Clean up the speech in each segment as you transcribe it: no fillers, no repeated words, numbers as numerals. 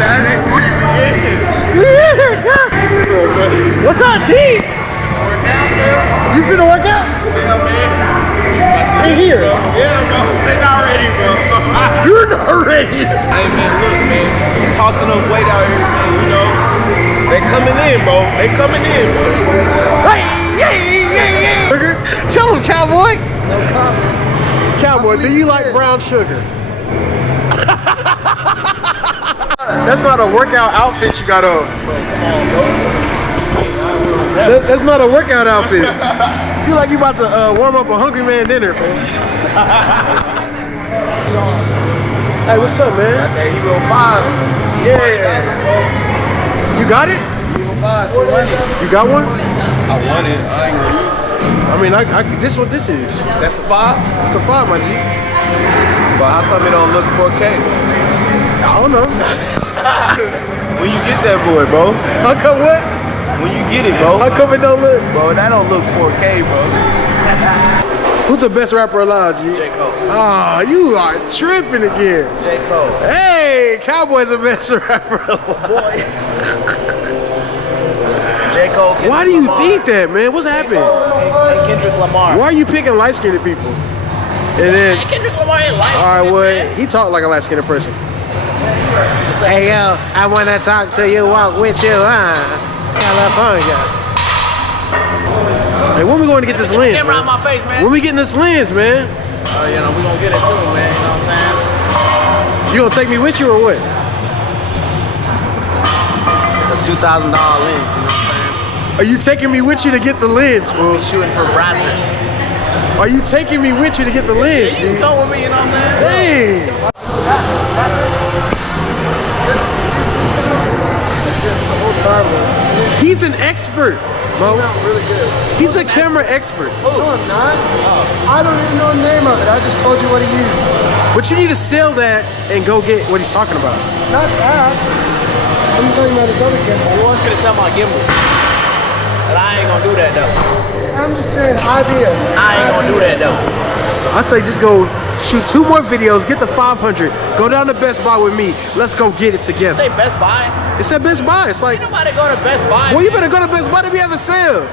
Saturday morning. What's up, G? You finna work out? Yeah, man. In here? Yeah, bro. They not ready, bro. You're not ready. Hey, man, look, man. Tossing up weight out here, man, you know. They coming in, bro. They coming in, bro. Hey, yeah. Tell him, cowboy. No comment. Cowboy, do you like brown sugar? That's not a workout outfit you got on. That's not a workout outfit. You like you about to warm up a hungry man dinner, man. Hey, what's up, man? Hey, Hero 5. Yeah. You got it? Hero 5, 200. You got one? I want it. I ain't gonna use it. I mean, this what this is. That's the 5? It's the 5, my G. But how come it don't look 4K? I don't know. When you get that boy, bro. How come what? When you get it, bro. How come it don't look? Bro, that don't look 4K, bro. Who's the best rapper alive, G? J. Cole. Oh, you are tripping again. J. Cole. Hey, Cowboy's the best rapper alive. Boy. J. Cole. Why do you think that, man? What's happening? And Kendrick Lamar. Why are you picking light-skinned people? And then, Kendrick Lamar ain't light. all right, well, he talked like a light-skinned person. Hey, yo, I want to talk to you, walk with you, California. Hey, when we going to get this lens, Camera out man? my face, man. When we getting this lens, man? You know, we gonna get it soon, man. You know what I'm saying? You gonna take me with you or what? It's a $2,000 lens, you know what I'm saying? Are you taking me with you to get the lens, bro? We shooting for brassers. Are you taking me with you to get the lens, You can G? come with me, you know what I'm saying? Hey! He's an expert, Mo. Really good. He's a camera expert. No, I'm not. I don't even know the name of it. I just told you what he used. But you need to sell that and go get what he's talking about. Not that. I'm talking about his other gimbal. You want me to sell my gimbal? But I ain't gonna do that, though. I'm just saying, idea. I ain't gonna do that, though. I say just go shoot 2 more videos, get the 500, go down to Best Buy with me. Let's go get it together. Say Best Buy. It's at Best Buy. It's like, Ain't nobody go to Best Buy. well, you better go to Best Buy to be having sales.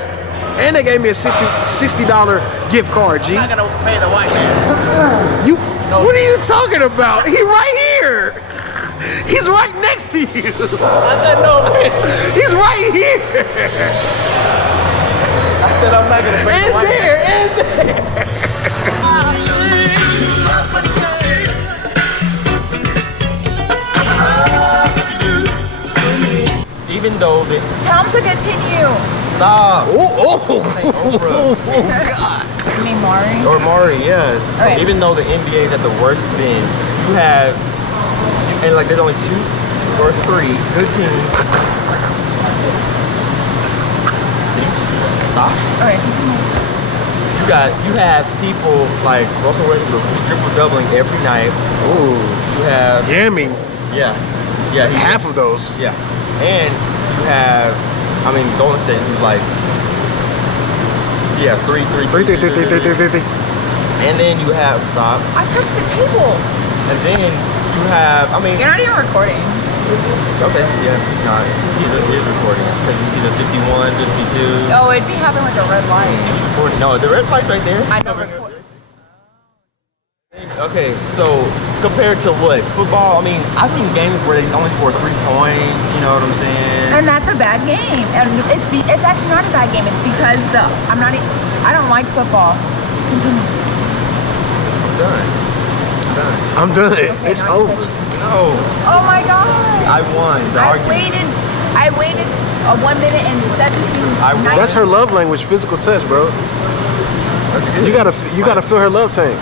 And they gave me a $60 gift card, G. I'm not gonna pay the white man. You, what are you talking about? He right here. He's right next to you. I said no, bitch. He's right here. I said I'm not gonna pay the And white man. there, and there. Even though the Tell him to continue. stop Oh, God. You mean Mari? or Mari, yeah. Okay. Even though the NBA is at the worst bin, you have and like there's only 2 or 3 good teams. Stop. Alright, continue. You have people like Russell Westbrook who's triple doubling every night. Ooh. You have Yamming. yeah, he's Half of those. yeah, and you have Golden State who's like three. And then you have stop. I touched the table. And then you have You're not even recording. okay, yeah, it's not. He's recording because you see the 51, 52. Oh, it'd be having like a red light. He's recording. No, the red light's right there. I know record. Okay, so compared to what? Football, I've seen games where they only score 3 points, you know what I'm saying? And that's a bad game. And it's actually not a bad game. It's because I don't like football. Continue. I'm done. I'm done. It's over. No, Oh my god. I won the argument. I waited 1 minute and 17. That's her love language, physical touch, bro. That's good. You gotta feel her love tank.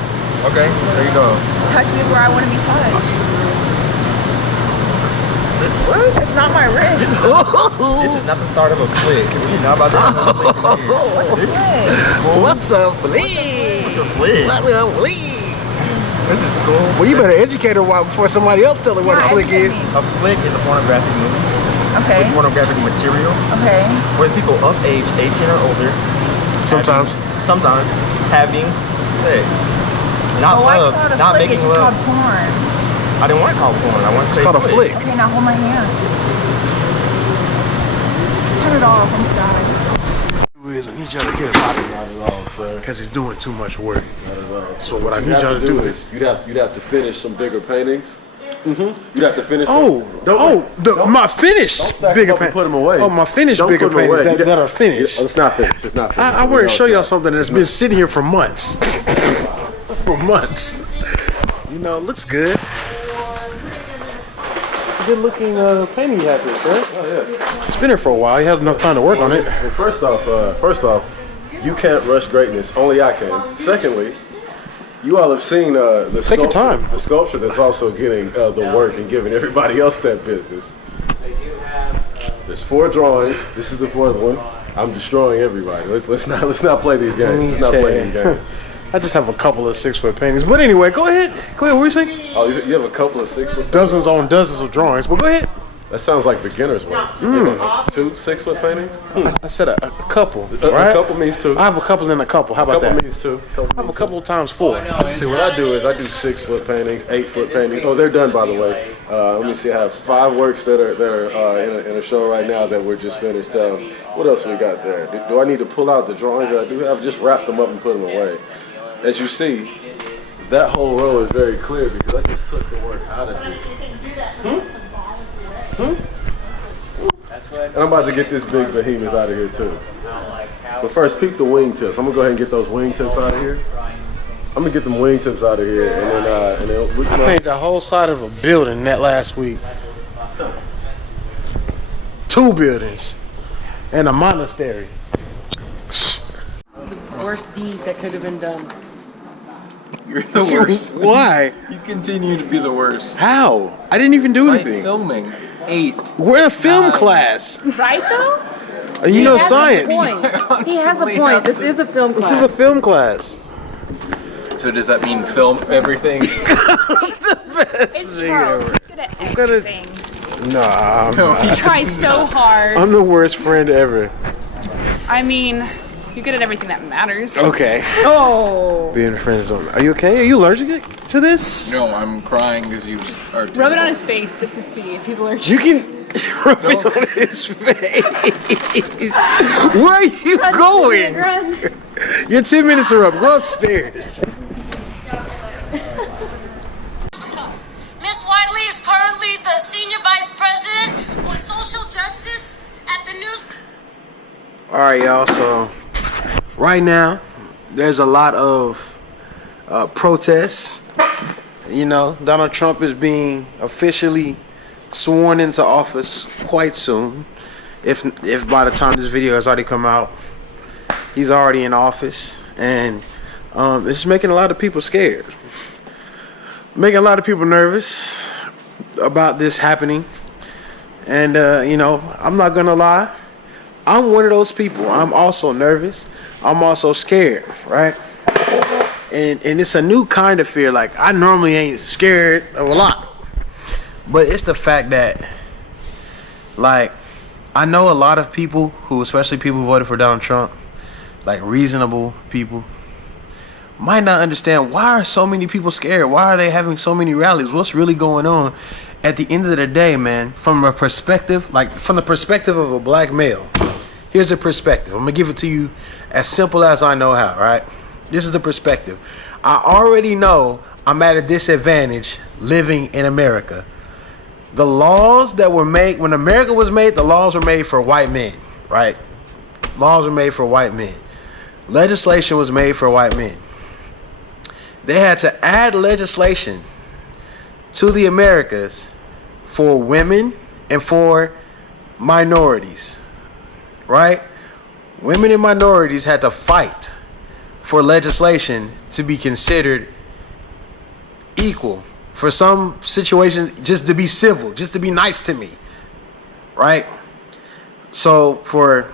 Okay, there you go. Touch me where I want to be touched. What? It's not my wrist. This is not the start of a flick. We're not about to have a flick here. This is school. What's up, please? What's a flick? What's up, please? This is school. Well, you better educate her before somebody else tell her what a flick is. A flick is a pornographic movie. Okay. With pornographic material. Okay. With people of age, 18 or older. Sometimes Sometimes. Having sex. Not Oh, I love. thought a Not flick making is just love. called porn. I didn't want to call porn. I want to It's say called a flick. Okay, now hold my hand. Turn it off. I'm sorry. I need y'all to get him out of Not at all, sir. because he's doing too much work. Not at all. So what I You'd need have y'all to do is you'd have to finish some bigger paintings. You'd have to finish. my finished Don't stack bigger them up and paintings. put them away. Oh, my finished Don't bigger put 'em paintings away. that are finished. It's not finished. It's not finished. I want to show y'all something that's been sitting here for months. For months. You know, it looks good. It's a good looking painting you have here, sir. Oh yeah. It's been here for a while. You have enough time to work on it. Well, first off, you can't rush greatness. Only I can. Secondly, you all have seen the Take your time. The sculpture that's also getting the work and giving everybody else that business. There's 4 drawings. This is the 4th one. I'm destroying everybody. Let's not play these games. Let's not play these games. I just have a couple of 6-foot paintings. But anyway, go ahead. Go ahead. What were you saying? Oh, you have a couple of 6-foot. Dozens on dozens of drawings. But go ahead. That sounds like beginner's work. 2 6-foot paintings. I said a couple. A Right? couple means 2. I have a couple and a couple. How A about couple that? means 2. I have a couple times 4. See, what I do is I do 6-foot paintings, 8-foot paintings. Oh, they're done, by the way. Let me see. I have 5 works that are in a show right now that were just finished. What else we got there? Do I need to pull out the drawings that I do have? Just wrap them up and put them away. As you see, that whole row is very clear because I just took the work out of here. And I'm about to get this big behemoth out of here too. But first, peek the wingtips. I'm gonna go ahead and get those wingtips out of here. I'm gonna get them wingtips out of here, and then we I painted the whole side of a building that last week. 2 buildings and a monastery. Worst deed that could have been done. You're the worst. Why? You continue to be the worst. How? I didn't even do By anything. filming. 8. We're in a film class. Right though? And you know He has a science. point. He has a point. This is a film class. This is a film class. So does that mean film everything? It's the best It's thing Charles. ever. He's good at I'm gonna- everything. Nah, I'm not. He tries so hard. I'm the worst friend ever. I mean, you're good at everything that matters. Okay. Oh. Being friends on. Are you okay? Are you allergic to this? No, I'm crying because you are. Rub it on his face just to see if he's allergic. You can rub it on his face. Where are you going? Run. Your 10 minutes are up. Go upstairs. Miss Wiley is currently the Senior Vice President for Social Justice at the News. All right, y'all. So right now, there's a lot of protests. You know, Donald Trump is being officially sworn into office quite soon. If by the time this video has already come out, he's already in office, and it's making a lot of people scared. Making a lot of people nervous about this happening. And you know, I'm not gonna lie, I'm one of those people. I'm also nervous. I'm also scared, right? And it's a new kind of fear. Like, I normally ain't scared of a lot, but it's the fact that, like, I know a lot of people who, especially people who voted for Donald Trump, like reasonable people, might not understand why are so many people scared. Why are they having so many rallies? What's really going on? At the end of the day, man, from a perspective, like from the perspective of a black male, here's a perspective. I'm gonna give it to you as simple as I know how, right? This is the perspective. I already know I'm at a disadvantage living in America. The laws that were made, when America was made, the laws were made for white men, right? Laws were made for white men. Legislation was made for white men. They had to add legislation to the Americas for women and for minorities, right? Women and minorities had to fight for legislation to be considered equal. For some situations, just to be civil, just to be nice to me, right? So for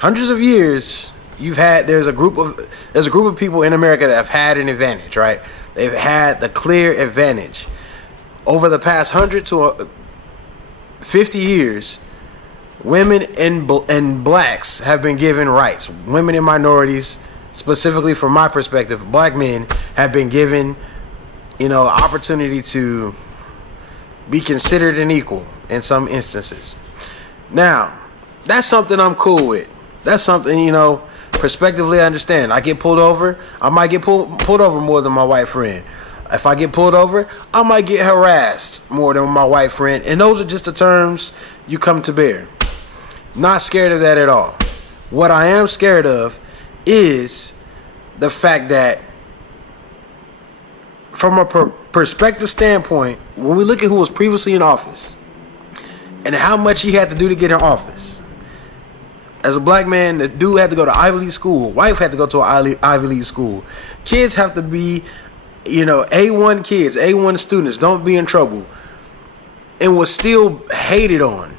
hundreds of years, there's a group of people in America that have had an advantage, right? They've had the clear advantage. Over the past 100 to 50 years, women and blacks have been given rights. Women and minorities, specifically from my perspective, black men have been given opportunity to be considered an equal in some instances. Now, that's something I'm cool with. That's something, prospectively I understand. I get pulled over, I might get pulled over more than my white friend. If I get pulled over, I might get harassed more than my white friend. And those are just the terms you come to bear. Not scared of that at all. What I am scared of is the fact that from a perspective standpoint, when we look at who was previously in office and how much he had to do to get in office, as a black man, the dude had to go to Ivy League school, wife had to go to an Ivy League school, kids have to be A1 kids, A1 students, don't be in trouble, and was still hated on.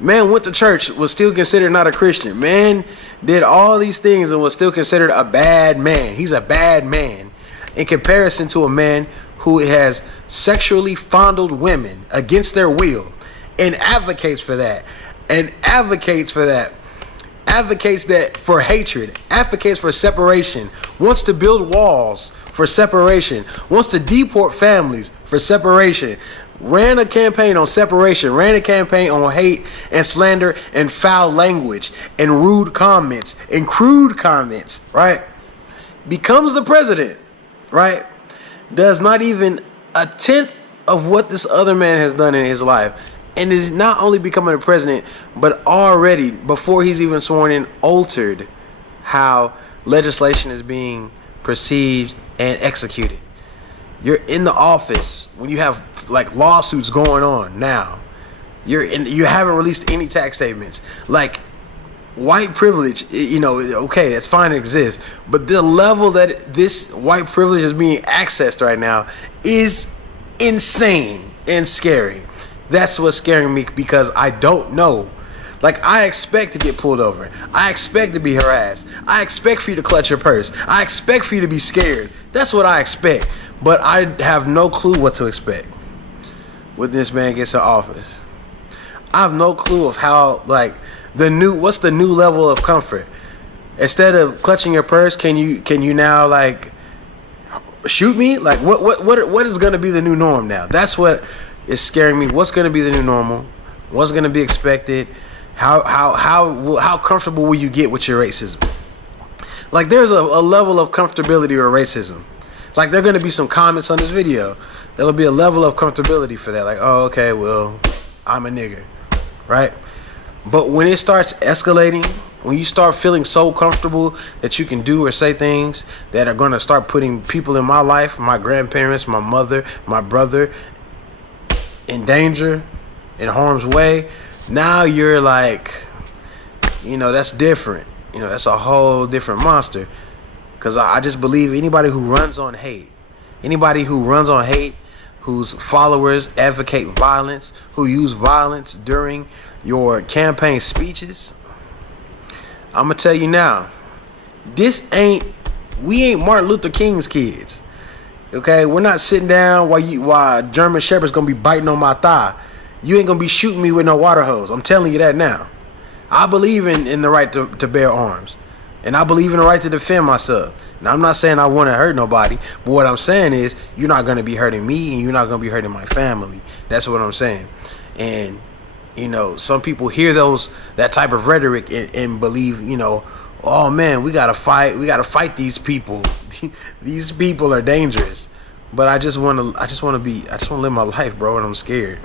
Man went to church, was still considered not a Christian. Man did all these things and was still considered a bad man. He's a bad man in comparison to a man who has sexually fondled women against their will and advocates for that. Advocates that for hatred, advocates for separation, wants to build walls for separation, wants to deport families for separation, ran a campaign on separation, ran a campaign on hate and slander and foul language and rude comments and crude comments, right? Becomes the president, right? Does not even a tenth of what this other man has done in his life. And is not only becoming a president, but already, before he's even sworn in, altered how legislation is being perceived and executed. You're in the office when you have like lawsuits going on now. You haven't released any tax statements. Like, white privilege, okay, that's fine, it exists. But the level that this white privilege is being accessed right now is insane and scary. That's what's scaring me, because I don't know. Like, I expect to get pulled over. I expect to be harassed. I expect for you to clutch your purse. I expect for you to be scared. That's what I expect. But I have no clue what to expect when this man gets in office. I have no clue of how, like, what's the new level of comfort? Instead of clutching your purse, can you now, like, shoot me? Like, what is going to be the new norm now? That's what is scaring me. What's going to be the new normal? What's going to be expected? How comfortable will you get with your racism? Like, there's a level of comfortability with racism. Like, there are going to be some comments on this video. There'll be a level of comfortability for that. Like, oh, okay, well, I'm a nigger, right? But when it starts escalating, when you start feeling so comfortable that you can do or say things that are going to start putting people in my life, my grandparents, my mother, my brother, in danger, in harm's way, now you're like, that's different. That's a whole different monster. Because I just believe anybody who runs on hate, whose followers advocate violence, who use violence during your campaign speeches, I'm going to tell you now, we ain't Martin Luther King's kids. Okay, we're not sitting down while German Shepherd's gonna be biting on my thigh. You ain't gonna be shooting me with no water hose. I'm telling you that now. I believe in the right to bear arms, and I believe in the right to defend myself. Now, I'm not saying I want to hurt nobody, but what I'm saying is you're not gonna be hurting me, and you're not gonna be hurting my family. That's what I'm saying. And some people hear that type of rhetoric and believe, oh man, we gotta fight these people. These people are dangerous. But I just wanna live my life, bro, and I'm scared.